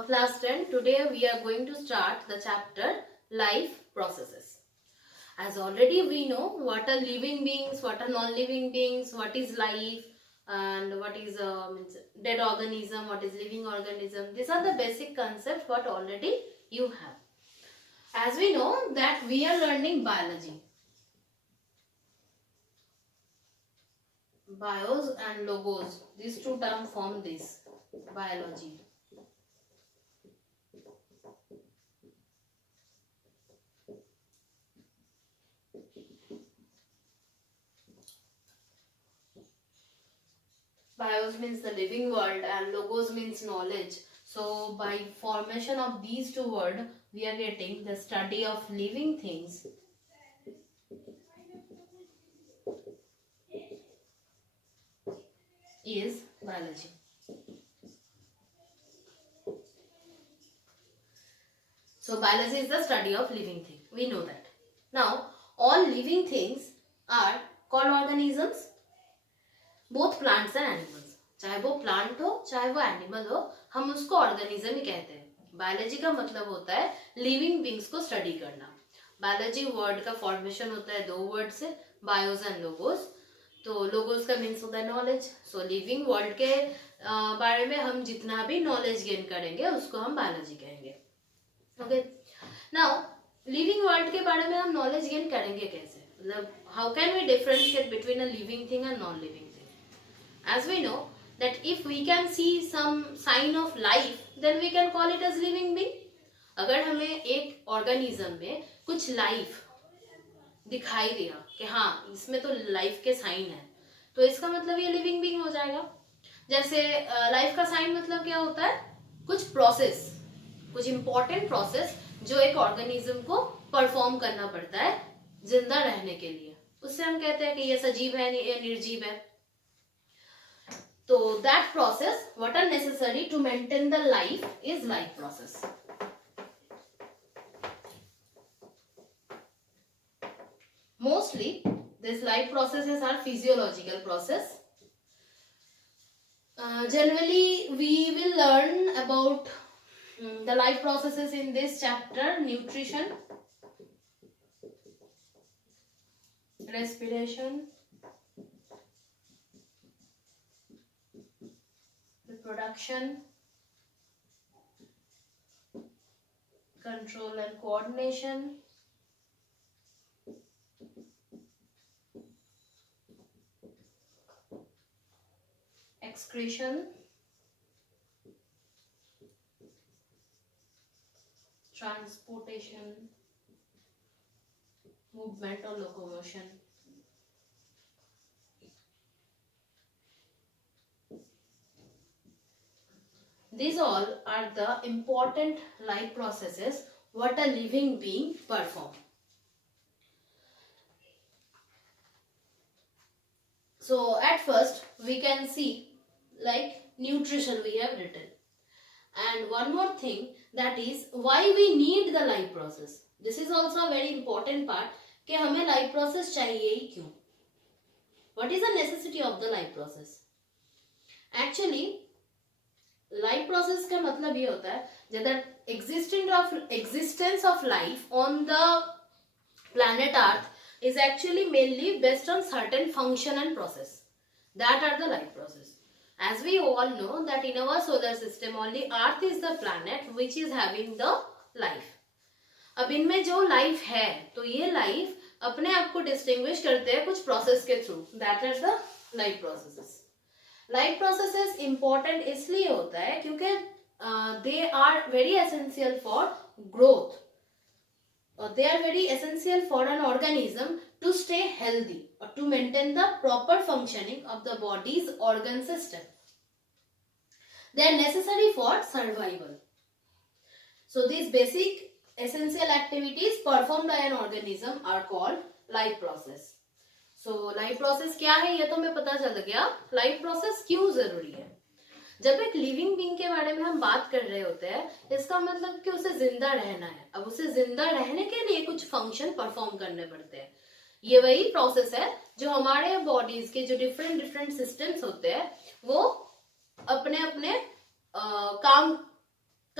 of class 10. Today we are going to start the chapter life processes. As already we know what are living beings, what are non-living beings, what is life, and what is dead organism, what is living organism. These are the basic concepts what already you have. As we know that we are learning biology. Bios and logos, these two terms form this biology. Bios means the living world and logos means knowledge. So by formation of these two words, we are getting the study of living things. Is biology. So biology is the study of living things. We know that. Now all living things are called organisms. Both plants and animals, चाहे वो plant हो चाहे वो animal हो, हम उसको organism ही कहते हैं. बायोलॉजी का मतलब होता है लिविंग बींग्स को स्टडी करना. बायोलॉजी वर्ड का फॉर्मेशन होता है दो वर्ड से, बायोस एंड लोगोस. तो लोगोस का मीन्स होता है नॉलेज. सो लिविंग वर्ल्ड के बारे में हम जितना भी नॉलेज गेन करेंगे उसको हम बायोलॉजी कहेंगे. ओके, नाउ लिविंग वर्ल्ड के बारे में हम नॉलेज गेन करेंगे कैसे, मतलब how can we differentiate between a living thing and non living. As we know that if we can see some sign of life, then we can call it as living being. अगर हमें एक organism में कुछ life दिखाई दिया कि हाँ इसमें तो लाइफ के साइन है, तो इसका मतलब ये लिविंग बीइंग हो जाएगा. जैसे लाइफ का साइन मतलब क्या होता है, कुछ प्रोसेस, कुछ इंपॉर्टेंट प्रोसेस जो एक ऑर्गेनिज्म को परफॉर्म करना पड़ता है जिंदा रहने के लिए, उससे हम कहते हैं कि ये सजीव है या निर्जीव है. So that process what are necessary to maintain the life is life process. Mostly these life processes are physiological process. Generally we will learn about the life processes in this chapter: nutrition, respiration, reproduction, control and coordination, excretion, transportation, movement or locomotion. These all are the important life processes what a living being perform. So at first we can see like nutrition we have written, and one more thing, that is why we need the life process. This is also a very important part कि हमें life process चाहिए ही क्यों. What is the necessity of the life process? Actually life process का मतलब ये होता है that existence of life on the planet Earth is actually mainly based on certain function and process. That are the life process. As we all know that in our solar system only Earth is the planet which is having the life. अब इनमें जो life है तो ये life अपने आप को distinguish करते हैं कुछ प्रोसेस के through. That are the life processes. Life processes important इसलिए होता है क्योंकि they are very essential for growth, और they are very essential for an organism to stay healthy और to maintain the proper functioning of the body's organ system. They are necessary for survival. So this basic essential activities performed by an organism are called life process. So life process क्या है ये तो हमें पता चल गया. life process क्यों जरूरी है. जब एक लिविंग बीइंग के बारे में हम बात कर रहे होते हैं इसका मतलब कि उसे जिंदा रहना है. अब उसे जिंदा रहने के लिए कुछ फंक्शन परफॉर्म करने पड़ते हैं. ये वही प्रोसेस है जो हमारे बॉडीज के जो डिफरेंट सिस्टम्स होते हैं वो अपने अपने काम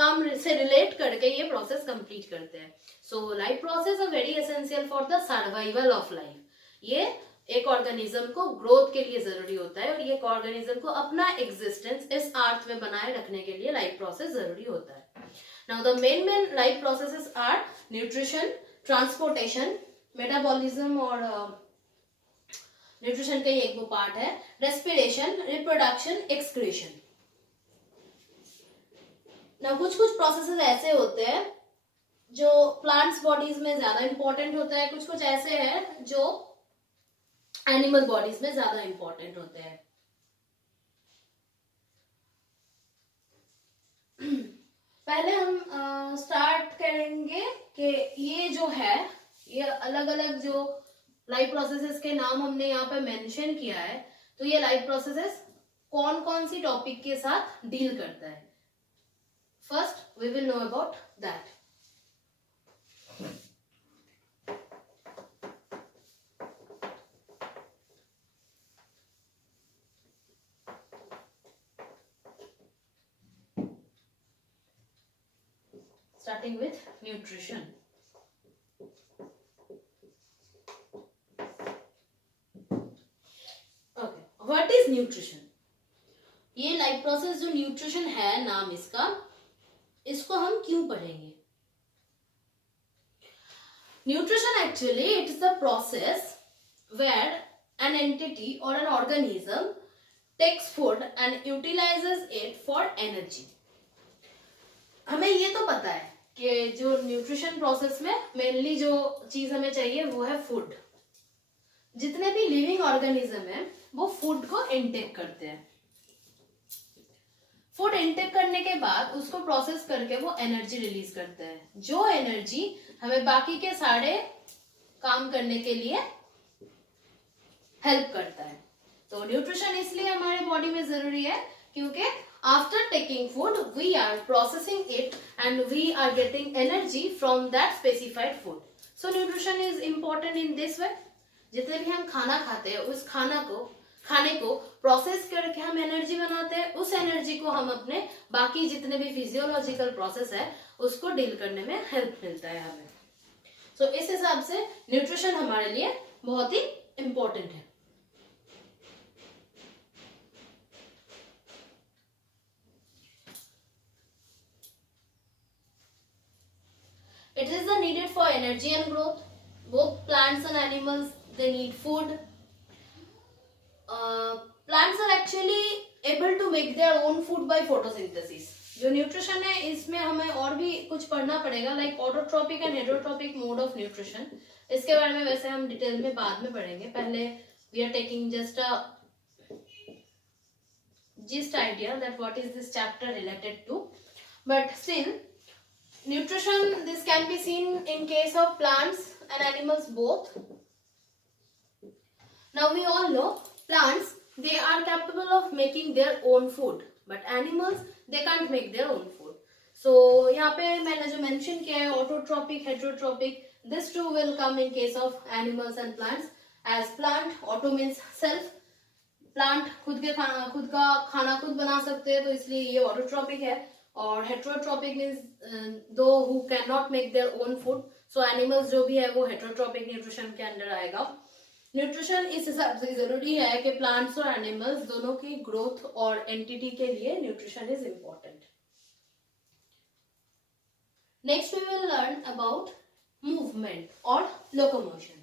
काम से रिलेट करके ये प्रोसेस कंप्लीट करते हैं. So life process are very essential for the survival of life. ये एक ऑर्गेनिज्म को ग्रोथ के लिए जरूरी होता है और ये एक ऑर्गेनिज्म को अपना एग्जिस्टेंस इस अर्थ में बनाए रखने के लिए लाइफ प्रोसेस जरूरी होता है. Now the main life processes are nutrition, transportation, metabolism और न्यूट्रिशन का एक वो पार्ट है, रेस्पिरेशन, रिप्रोडक्शन, एक्सक्रीशन. ना कुछ प्रोसेसेस ऐसे होते हैं जो प्लांट्स बॉडीज में ज्यादा इंपॉर्टेंट होता है, कुछ ऐसे हैं जो एनिमल बॉडीज में ज्यादा इंपॉर्टेंट होते हैं. पहले हम स्टार्ट करेंगे कि ये जो है, ये अलग अलग जो लाइफ प्रोसेसेस के नाम हमने यहाँ पे मेंशन किया है, तो ये लाइफ प्रोसेसेस कौन कौन सी टॉपिक के साथ डील करता है. First we will know about that. Starting with nutrition. Okay, what is nutrition? ये लाइफ प्रोसेस जो न्यूट्रिशन है नाम इसका, इसको हम क्यों पढ़ेंगे? Nutrition actually it is the process where an entity or an organism takes food and utilizes it for energy. हमें ये तो पता है कि जो न्यूट्रिशन प्रोसेस में मेनली जो चीज हमें चाहिए वो है फूड. जितने भी लिविंग ऑर्गेनिज्म है वो फूड को इनटेक करते हैं. फूड इनटेक करने के बाद उसको प्रोसेस करके वो एनर्जी रिलीज करते हैं, जो एनर्जी हमें बाकी के सारे काम करने के लिए हेल्प करता है. तो न्यूट्रिशन इसलिए हमारे बॉडी में जरूरी है क्योंकि after taking food we are processing it and we are getting energy from that specified food. So nutrition is important in this way. जितने भी हम खाना खाते हैं उस खाने को प्रोसेस करके हम एनर्जी बनाते हैं. उस एनर्जी को हम अपने बाकी जितने भी फिजियोलॉजिकल प्रोसेस है उसको डील करने में हेल्प मिलता है हमें. सो इस हिसाब से न्यूट्रिशन हमारे लिए बहुत ही इंपॉर्टेंट है. It is needed for energy and growth. Both plants and animals they need food. Plants are actually able to make their own food by photosynthesis. जो न्यूट्रिशन है इसमें हमें और भी कुछ पढ़ना पड़ेगा, like autotrophic and heterotrophic mode of nutrition. इसके बारे में वैसे हम डिटेल में बाद में पढ़ेंगे. पहले we are taking just idea that what is this chapter related to. But still nutrition, this can be seen in case of plants and animals both. Now we all know plants they are capable of making their own food, but animals they can't make their own food. So यहाँ पे मैंने जो mention किया है autotrophic, heterotropic, this too will come in case of animals and plants. As plant, auto means self. Plant खुद का खाना खुद बना सकते हैं तो इसलिए ये ऑटोट्रोपिक है. और हेटेरोट्रोपिक मींस दो who can not make their own food. So animals जो भी है वो हेटेरोट्रोपिक न्यूट्रिशन के अंडर आएगा. न्यूट्रिशन इस हिसाब से जरूरी है कि प्लांट्स और एनिमल्स दोनों की ग्रोथ और एंटिटी के लिए nutrition is important. Next we will learn about movement और locomotion.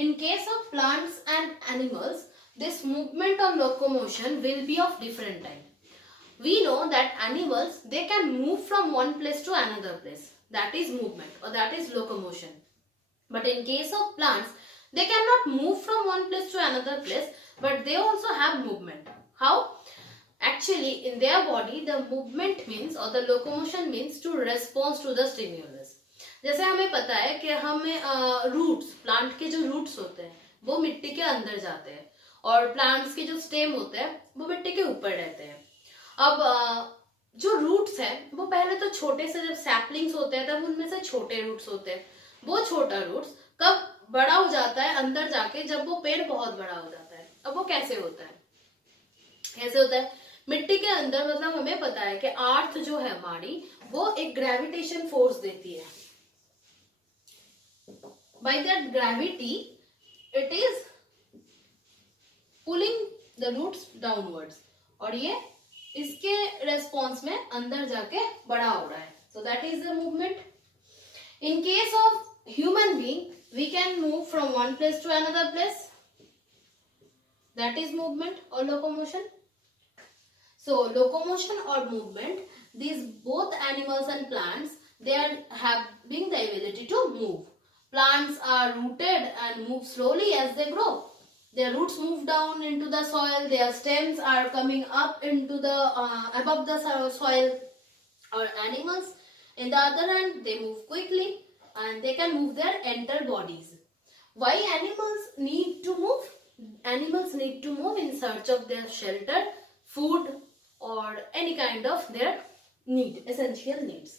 In case of plants and animals, this movement or locomotion will be of different type. We know that animals they can move from one place to another place. That is movement or that is locomotion. But in case of plants, they cannot move from one place to another place, but they also have movement. How? Actually, in their body, the movement means or the locomotion means to respond to the stimulus. जैसे हमें पता है कि हमें roots, plant के जो roots होते हैं वो मिट्टी के अंदर जाते हैं और प्लांट्स के जो स्टेम होते हैं वो मिट्टी के ऊपर रहते हैं। अब जो रूट्स है वो पहले तो छोटे से, जब सैपलिंग्स होते हैं तब उनमें से छोटे रूट्स होते हैं। वो छोटा रूट्स कब बड़ा हो जाता है अंदर जाके, जब वो पेड़ बहुत बड़ा हो जाता है। अब वो कैसे होता है, कैसे होता है? मिट्टी के अंदर, मतलब हमें पता है कि अर्थ जो है हमारी, वो एक ग्रेविटेशन फोर्स देती है। By that gravity it is pulling the roots downwards, और ये इसके रेस्पॉन्स में अंदर जाके बड़ा हो रहा है। So that is the movement. In case of human being we can move from one place to another place, that is movement और locomotion. So locomotion or movement, these both animals and plants, they are having the ability to move. Plants are rooted and move slowly as they grow. Their roots move down into the soil, their stems are coming up into the above the soil. Or animals, in the other hand, they move quickly and they can move their entire bodies. Why animals need to move? Animals need to move in search of their shelter, food, or any kind of their need, essential needs.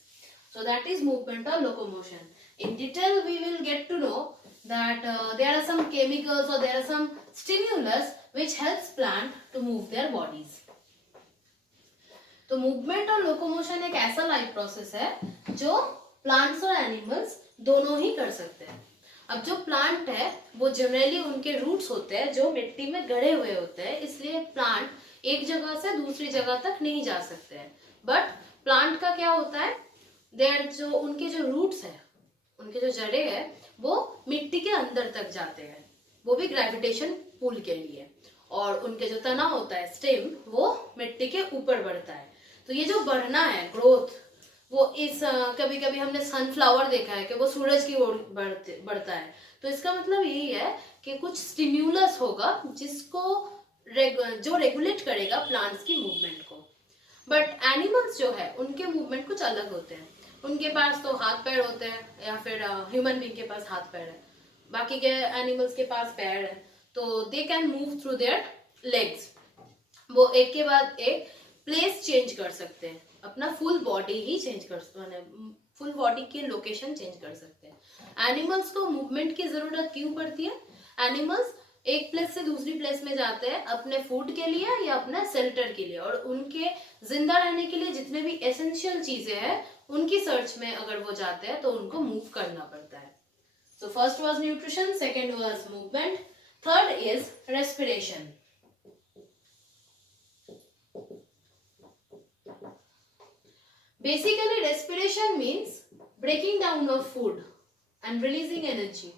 So that is movement or locomotion. In detail we will get to know that there are some chemicals or there are some stimulus which helps plant to move their bodies. तो movement और locomotion एक ऐसा life process है जो plants और animals दोनों ही कर सकते हैं। अब जो प्लांट है वो जनरली उनके रूट्स होते हैं जो मिट्टी में गड़े हुए होते हैं, इसलिए प्लांट एक जगह से दूसरी जगह तक नहीं जा सकते हैं। बट प्लांट का क्या होता है, देयर जो उनके जो रूट्स है, उनके जो जड़े हैं वो मिट्टी के अंदर तक जाते हैं, वो भी ग्रेविटेशन पुल के लिए। और उनके जो तना होता है, स्टेम, वो मिट्टी के ऊपर बढ़ता है। तो ये जो बढ़ना है, ग्रोथ, वो इस कभी कभी हमने सनफ्लावर देखा है कि वो सूरज की ओर बढ़ता है। तो इसका मतलब यही है कि कुछ स्टिम्युलस होगा जिसको जो रेगुलेट करेगा प्लांट्स की मूवमेंट को। बट एनिमल्स जो है उनके मूवमेंट कुछ अलग होते हैं। उनके पास तो हाथ पैर होते हैं, या फिर ह्यूमन बीइंग के पास हाथ पैर है, बाकी के एनिमल्स के पास पैर है, तो they can move through their legs. वो एक के बाद एक प्लेस चेंज कर सकते हैं, अपना फुल बॉडी ही चेंज कर सकते हैं, फुल बॉडी की लोकेशन चेंज कर सकते हैं। एनिमल्स को मूवमेंट की जरूरत क्यों पड़ती है? एनिमल्स एक प्लेस से दूसरी प्लेस में जाते हैं अपने फूड के लिए या अपने शेल्टर के लिए, और उनके जिंदा रहने के लिए जितने भी एसेंशियल चीजें हैं उनकी सर्च में अगर वो जाते हैं तो उनको मूव करना पड़ता है। So first was nutrition, second was movement, third is respiration. Basically, respiration means breaking down of food and releasing energy.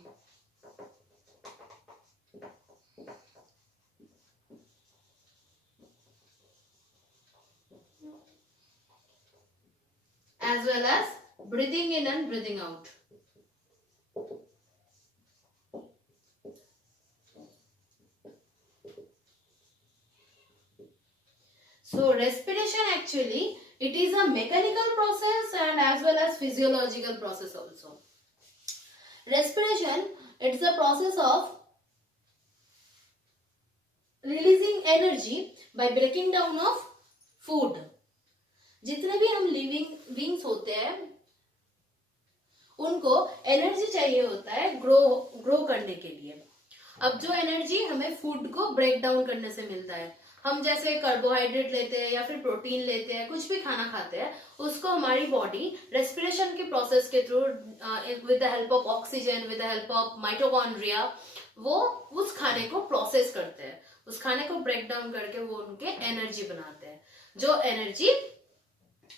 As well as breathing in and breathing out. So respiration actually, it is a mechanical process and as well as physiological process also. Respiration, it's a process of releasing energy by breaking down of food. जितने भी हम living beings होते हैं उनको energy चाहिए होता है grow करने के लिए। अब जो एनर्जी हमें फूड को ब्रेक डाउन करने से मिलता है, हम जैसे कार्बोहाइड्रेट लेते हैं या फिर प्रोटीन लेते हैं, कुछ भी खाना खाते हैं, उसको हमारी बॉडी रेस्पिरेशन के प्रोसेस के through with the help of oxygen, with the help of mitochondria, वो उस खाने को प्रोसेस करते हैं, उस खाने को ब्रेक डाउन करके वो उनके एनर्जी बनाते हैं, जो एनर्जी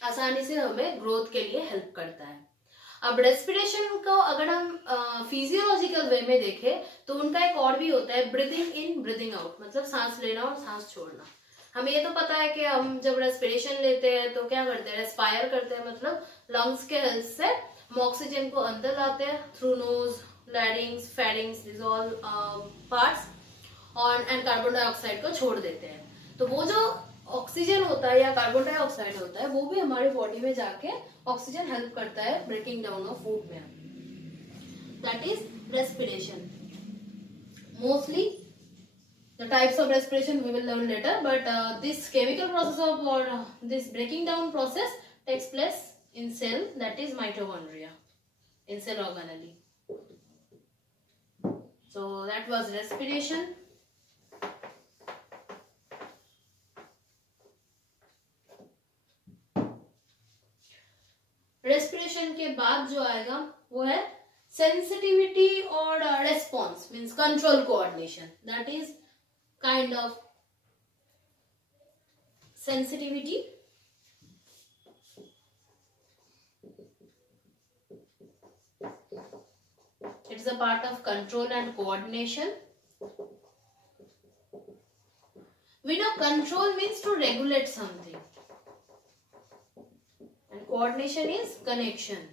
आसानी से हमें ग्रोथ के लिए हेल्प करता है। अब रेस्पिरेशन को अगर हम फिजियोलॉजिकल वे में देखें तो उनका एक और भी होता है, ब्रीदिंग इन ब्रीदिंग आउट, मतलब सांस लेना और सांस छोड़ना। हमें ये तो पता है कि हम जब रेस्पिरेशन लेते हैं तो क्या करते हैं, रेस्पायर करते हैं, मतलब लंग्स के हेल्प से हम ऑक्सीजन को अंदर लाते हैं through nose, लैरिंग्स, pharynx, this all parts, और एंड कार्बन डाइऑक्साइड को छोड़ देते हैं। तो वो जो ऑक्सीजन होता है या कार्बन डाइऑक्साइड होता है वो भी हमारे बॉडी में जाके ऑक्सीजन हेल्प करता है ब्रेकिंग डाउन ऑफ फूड में। That is respiration. Mostly The types of respiration we will learn later, but this chemical process of or this breaking down process takes place in cell, that is mitochondria, in cell organelle. So that was respiration. Respiration के बाद जो आएगा वो है sensitivity और response, means control coordination, that is kind of sensitivity it is a part of control and coordination. We know control means to regulate something and coordination is connection.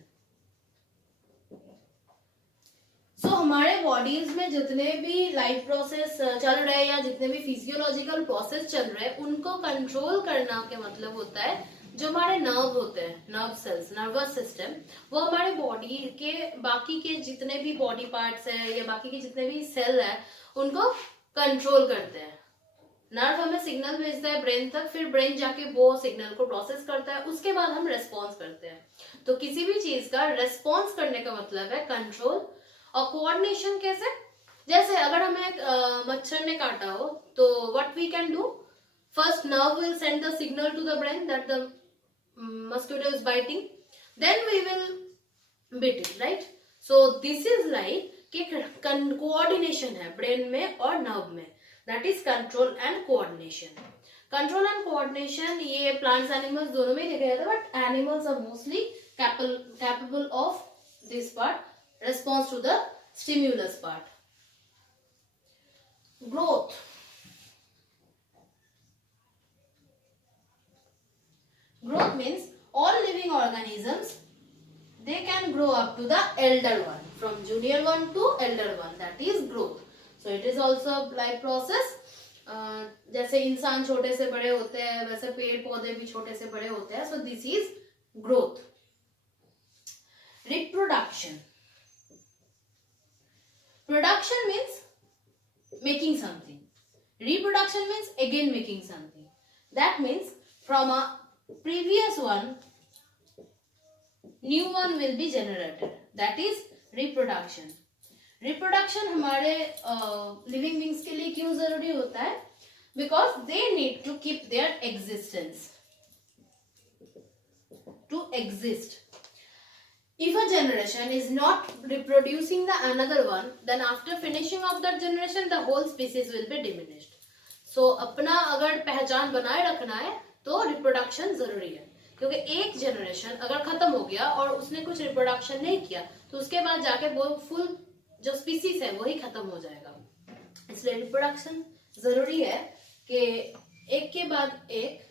So हमारे bodies में जितने भी life process चल रहे हैं या जितने भी फिजियोलॉजिकल प्रोसेस चल रहे हैं उनको कंट्रोल करना के मतलब होता है जो हमारे नर्व होते हैं, नर्व सेल्स, नर्वस सिस्टम, वो हमारे बॉडी के बाकी के जितने भी बॉडी पार्ट्स हैं या बाकी के जितने भी सेल हैं उनको कंट्रोल करते हैं. नर्व हमें सिग्नल भेजता है ब्रेन तक, फिर ब्रेन जाके वो सिग्नल को प्रोसेस करता है, उसके बाद हम रेस्पॉन्स करते हैं. तो किसी भी चीज का रेस्पॉन्स करने का मतलब है कंट्रोल. और कोऑर्डिनेशन कैसे? जैसे अगर हमें मच्छर ने काटा हो तो what we can do, first nerve will send the signal to the brain that the mosquito is biting, then we will bit it, right? So this is like कि कोऑर्डिनेशन है ब्रेन में और नर्व में, that is control and coordination. Control and coordination ये plants animals दोनों में देखा जाता है, but animals are mostly capable of this part, response to the stimulus part. Growth. Growth means all living organisms, they can grow up to the elder one, from junior one to elder one, that is growth. So it is also a life process. जैसे इंसान छोटे से बड़े होते हैं वैसे पेड़ पौधे भी छोटे से बड़े होते हैं. So this is growth. Reproduction. Production means making something. Reproduction means again making something. That means from a previous one, new one will be generated. That is reproduction. Reproduction हमारे living beings के लिए क्यों जरूरी होता है? Because they need to keep their existence. To exist. If a generation is not reproducing the another one, then after finishing of that generation, the whole species will be diminished. So अपना अगर पहचान बनाए रखना है तो reproduction जरूरी है, क्योंकि एक जनरेशन अगर खत्म हो गया और उसने कुछ रिप्रोडक्शन नहीं किया तो उसके बाद जाके वो फुल जो स्पीसीज है वही खत्म हो जाएगा. इसलिए रिप्रोडक्शन जरूरी है कि एक के बाद एक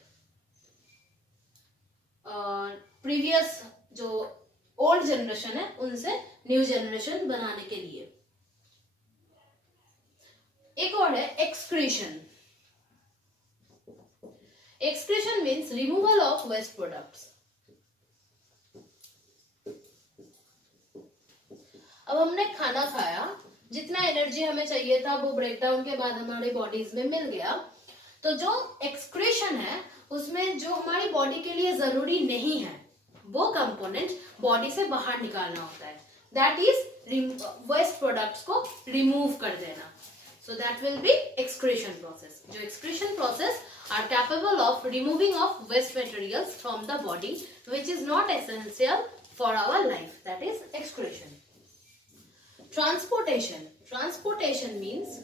प्रीवियस जो ओल्ड जनरेशन है उनसे न्यू जनरेशन बनाने के लिए. एक और है excretion. Excretion means removal of waste products. अब हमने खाना खाया, जितना एनर्जी हमें चाहिए था वो ब्रेकडाउन के बाद हमारी बॉडीज में मिल गया, तो जो एक्सक्रीशन है उसमें जो हमारी बॉडी के लिए जरूरी नहीं है वो कंपोनेंट बॉडी से बाहर निकालना होता है. दैट इज वेस्ट प्रोडक्ट्स को रिमूव कर देना. So that will be excretion process. जो excretion process are capable of removing of waste materials from the body which is not essential for our life, that is excretion. Transportation. Transportation means,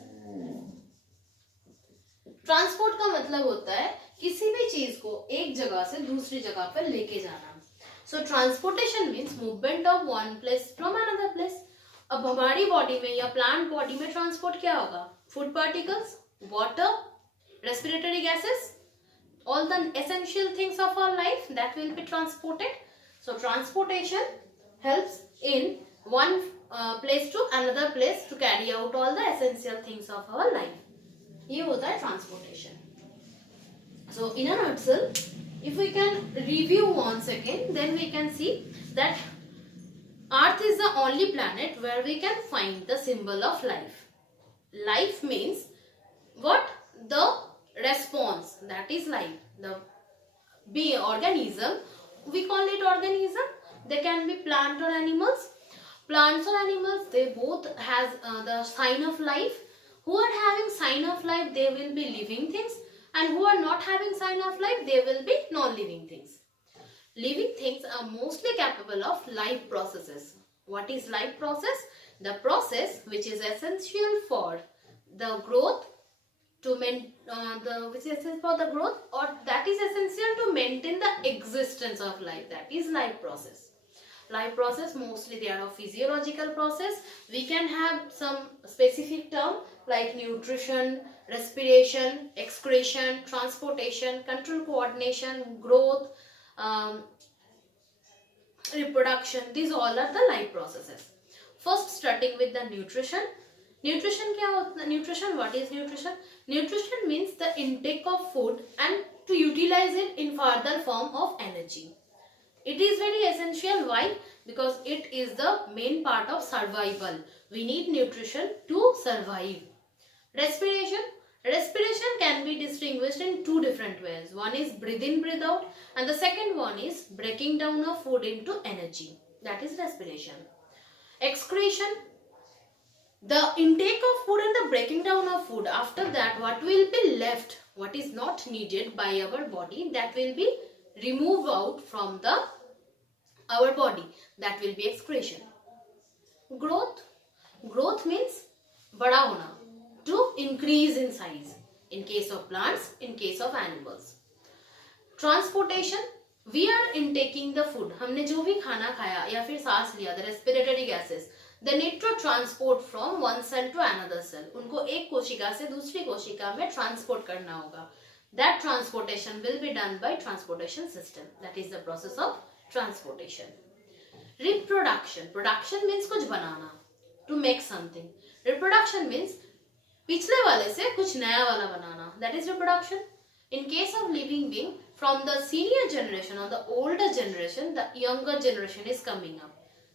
transport का मतलब होता है किसी भी चीज को एक जगह से दूसरी जगह पर लेके जाना. So transportation means movement of one place from another place. अब हमारी बॉडी में या प्लांट बॉडी में ट्रांसपोर्ट क्या होगा? Food particles, water, respiratory gases, all the essential things of our life that will be transported. So transportation helps in one place to another place to carry out all the essential things of our life. ये होता है transportation. So in a nutshell, if we can review once again, then we can see that Earth is the only planet where we can find the symbol of life. Life means what? response, that is life. The be organism, we call it organism. They can be plant or animals. Plants or animals, they both has the sign of life. Who are having sign of life, they will be living things, and who are not having sign of life, they will be non-living things. Living things are mostly capable of life processes. What is life process? The process which is essential for the growth to which is essential for the growth, or that is essential to maintain the existence of life. That is life process. Life process, mostly they are of physiological process. We can have some specific term like nutrition, respiration, excretion, transportation, control, coordination, growth, reproduction. These all are the life processes. First, starting with the nutrition. Nutrition क्या होता है? Nutrition, what is nutrition? Nutrition means the intake of food and to utilize it in further form of energy. It is very essential. Why? Because it is the main part of survival. We need nutrition to survive. Respiration. Respiration can be distinguished in two different ways. One is breathe in, breathe out, and the second one is breaking down of food into energy. That is respiration. Excretion. The intake of food and the breaking down of food. After that, what will be left, what is not needed by our body, that will be removed out from our body. That will be excretion. Growth. Growth means बड़ा होना, to increase in size. In case of plants, in case of animals. Transportation. We are intaking the food. हमने जो भी खाना खाया या फिर सांस लिया, the respiratory gases, they need to transport from one cell to another cell. उनको एक कोशिका से दूसरी कोशिका में transport करना होगा. That transportation will be done by transportation system. That is the process of transportation. Reproduction. Production means कुछ बनाना, to make something. Reproduction means पिछले वाले से कुछ नया वाला बनाना. That is reproduction. In case of living being, from the senior generation or the older generation, the younger generation is coming up.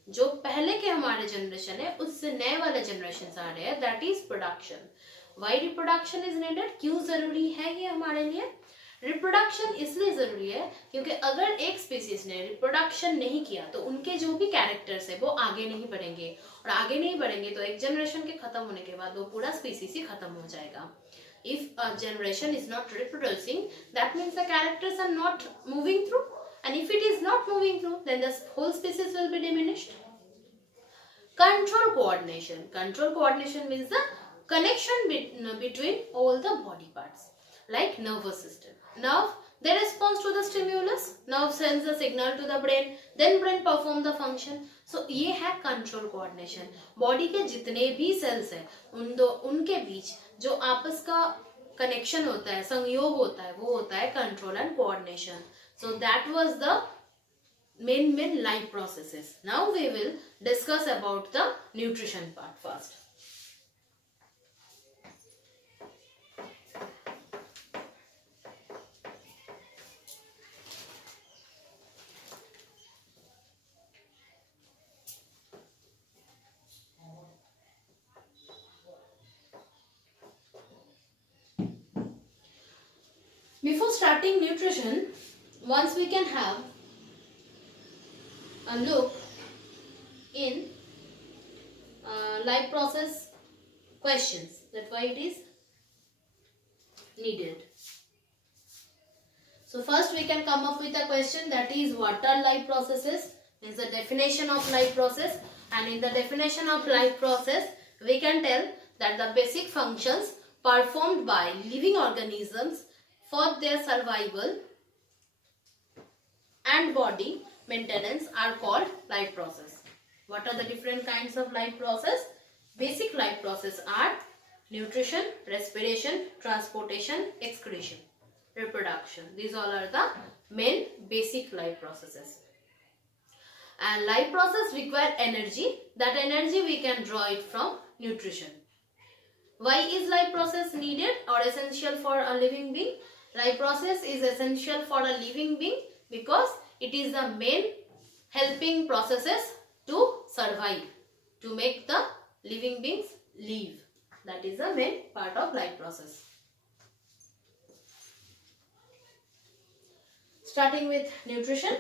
जो पहले के हमारे जनरेशन है उससे नए वाले जनरेशन आ रहे हैं. That is production. Why reproduction is needed? क्यों जरूरी है ये हमारे लिए? रिप्रोडक्शन इसलिए जरूरी है क्योंकि अगर एक स्पीसीज ने रिप्रोडक्शन नहीं किया तो उनके जो भी कैरेक्टर्स है वो आगे नहीं बढ़ेंगे, और आगे नहीं बढ़ेंगे तो एक जनरेशन के खत्म होने के बाद वो पूरा स्पीसीज ही खत्म हो जाएगा. If a generation is not reproducing, that means the characters are not moving through, and if it is not moving through, then the whole species will be diminished. Control coordination. Control coordination means the connection between all the body parts, like nervous system. Nerve, they respond to the stimulus. Nerve sends the signal to the brain, then brain perform the function. So ये है control coordination. Body के जितने भी cells हैं उनके बीच जो आपस का connection होता है, संयोग होता है, वो होता है control and coordination. So that was the main life processes. Now we will discuss about the nutrition part first. Before starting nutrition, once we can have a look in life process questions, that why it is needed. So first we can come up with a question, that is what are life processes? Is the definition of life process, and in the definition of life process we can tell that the basic functions performed by living organisms for their survival and body maintenance are called life process. What are the different kinds of life process? Basic life process are nutrition, respiration, transportation, excretion, reproduction. These all are the main basic life processes. And life process require energy. That energy we can draw it from nutrition. Why is life process needed or essential for a living being? Life process is essential for a living being because it is the main helping processes to survive, to make the living beings live. That is the main part of life process. Starting with nutrition.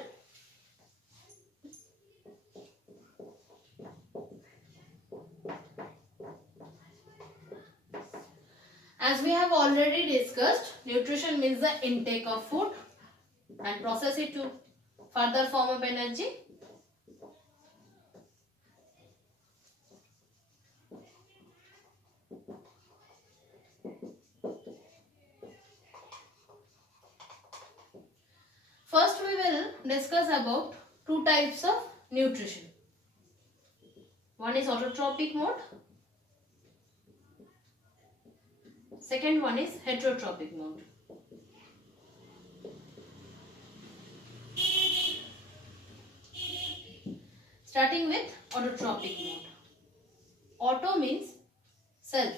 As we have already discussed, nutrition means the intake of food and process it to further form of energy. First we will discuss about two types of nutrition. One is autotrophic mode. Second one is heterotrophic mode. Starting with autotrophic mode. Auto means self.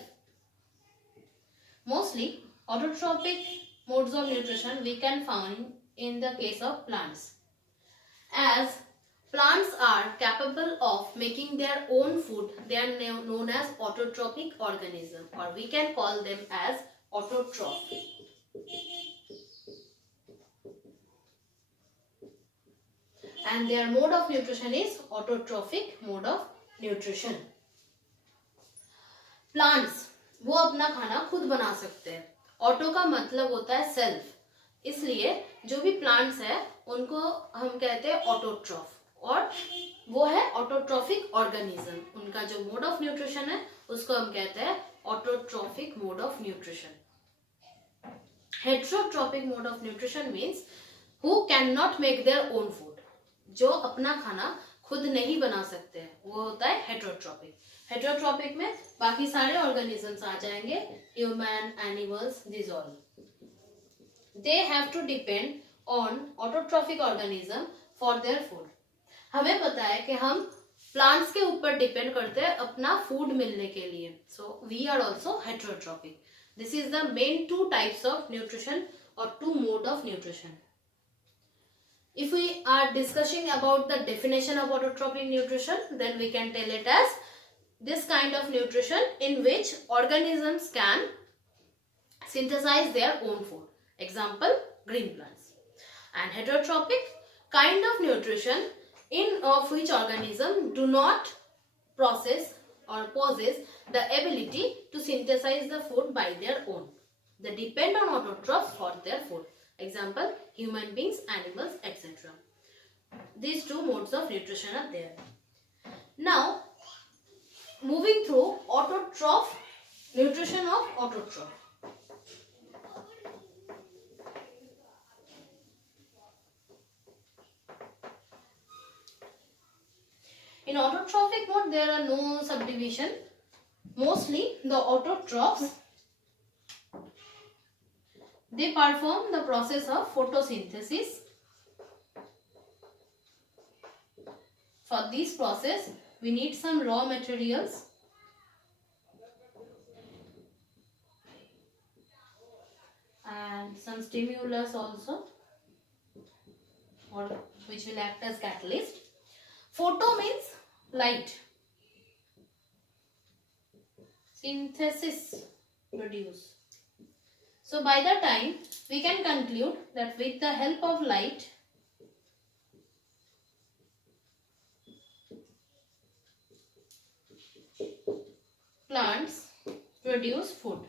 Mostly autotrophic modes of nutrition we can find in the case of plants. As plants are capable of making their own food, they are known as autotrophic organism, or we can call them as autotroph. And their mode of nutrition is autotrophic mode of nutrition. Plants वो अपना खाना खुद बना सकते हैं. Auto का मतलब होता है सेल्फ, इसलिए जो भी प्लांट्स है उनको हम कहते हैं ऑटोट्रॉफ, और वो है ऑटोट्रॉफिक ऑर्गेनिज्म. उनका जो मोड ऑफ न्यूट्रिशन है उसको हम कहते हैं autotrophic mode of nutrition. Heterotrophic mode of nutrition means who can not make their own food, जो अपना खाना खुद नहीं बना सकते हैं, वो होता है हेटेरोट्रॉफिक. हेटेरोट्रॉफिक में बाकी सारे ऑर्गेनिजम्स आ जाएंगे, human, animals, this all. They have to depend on autotrophic organism for their food. हमें पता है कि हम प्लांट्स के ऊपर डिपेंड करते हैं अपना फूड मिलने के लिए. So we are also heterotrophic. This is the main two types of nutrition और two mode of nutrition. If we are discussing about the definition of autotrophic nutrition, then we can tell it as this kind of nutrition in which organisms can synthesize their own food. Example, green plants. And heterotrophic kind of nutrition in of which organisms do not process or possess the ability to synthesize the food by their own. They depend on autotrophs for their food. Example, human beings, animals, etc. These two modes of nutrition are there. Now, moving through autotroph, nutrition of autotroph. In autotrophic mode, there are no subdivision. Mostly, the autotrophs, they perform the process of photosynthesis. For this process, we need some raw materials and some stimulus also, or which will act as catalyst. Photo means light. Synthesis, produce. So by the time we can conclude that with the help of light, plants produce food.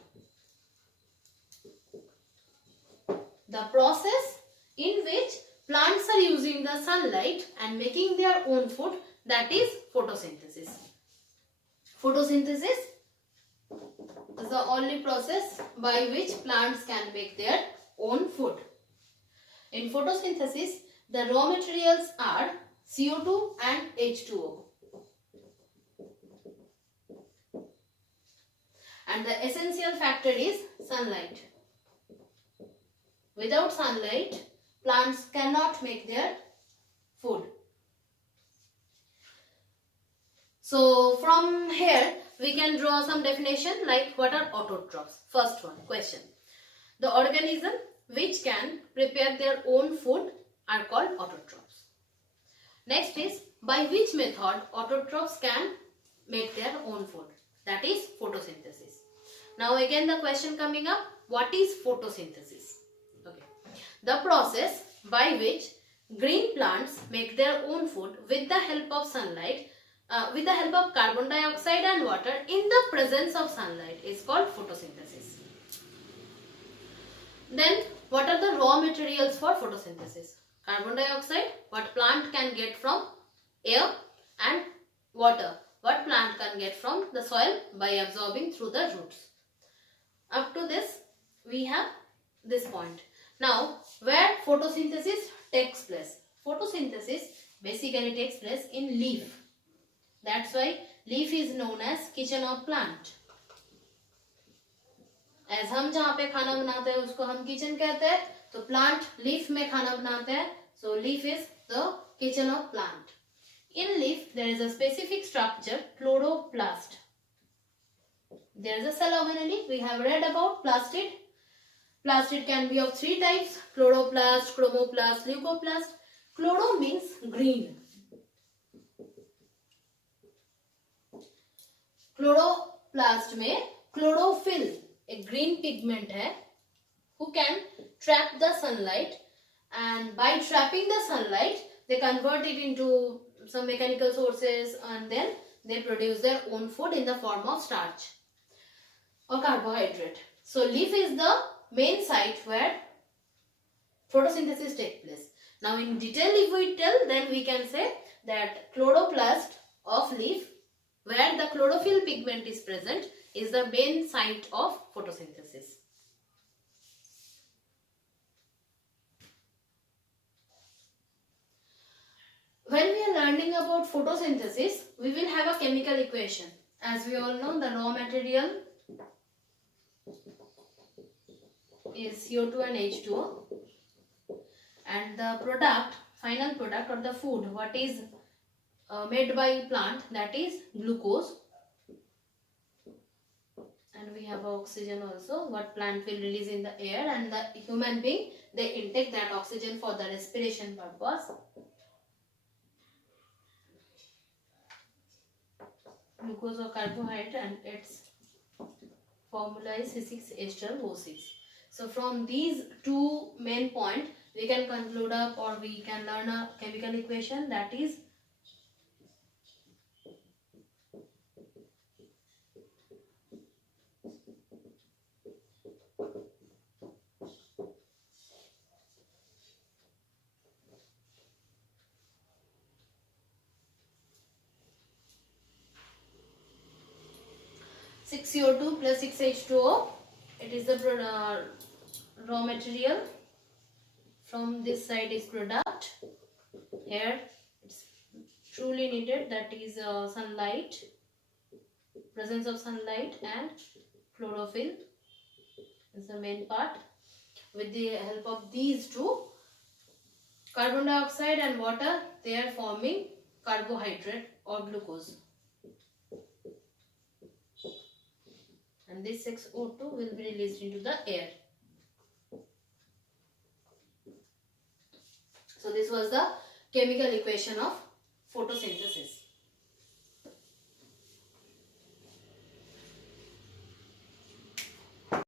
The process in which plants are using the sunlight and making their own food, that is photosynthesis. Photosynthesis is the only process by which plants can make their own food. In photosynthesis, the raw materials are CO2 and H2O. And the essential factor is sunlight. Without sunlight, plants cannot make their food. So from here, we can draw some definition like what are autotrophs. First one, question. The organism which can prepare their own food are called autotrophs. Next is by which method autotrophs can make their own food. That is photosynthesis. Now again the question coming up, what is photosynthesis? Okay. The process by which green plants make their own food with the help of sunlight, with the help of carbon dioxide and water in the presence of sunlight is called photosynthesis. Then what are the raw materials for photosynthesis? Carbon dioxide, what plant can get from air, and water, what plant can get from the soil by absorbing through the roots. Up to this we have this point. Now where photosynthesis takes place? Photosynthesis basically takes place in leaf. That's why leaf is known as kitchen of plant. As हम जहाँ पे खाना बनाते हैं उसको हम kitchen कहते हैं, तो प्लांट लीफ में खाना बनाते हैं, so leaf is the kitchen of plant. In leaf there is a specific structure, chloroplast. There is a cell organelle. We have read about plastid. Plastid can be of three types: chloroplast, chromoplast, leucoplast. Chloro means green. Chloroplast में chlorophyll एक green pigment है who can trap the sunlight, and by trapping the sunlight they convert it into some mechanical sources and then they produce their own food in the form of starch or carbohydrate. So leaf is the main site where photosynthesis takes place. Now in detail if we tell, then we can say that chloroplast of leaf, where the chlorophyll pigment is present, is the main site of photosynthesis. When we are learning about photosynthesis, we will have a chemical equation. As we all know, the raw material is CO2 and H2O, and the product, final product or the food, what is made by plant, that is glucose. And we have oxygen also, what plant will release in the air, and the human being, they intake that oxygen for the respiration purpose. Glucose or carbohydrate, and its formula is C6H12O6. So from these two main points we can conclude up, or we can learn a chemical equation, that is (6CO2 plus 6H2O). It is the raw material. From this side is product. Here it's truly needed, that is sunlight, presence of sunlight, and chlorophyll is the main part. With the help of these two, carbon dioxide and water, they are forming carbohydrate or glucose. And this 6O2 will be released into the air. So this was the chemical equation of photosynthesis.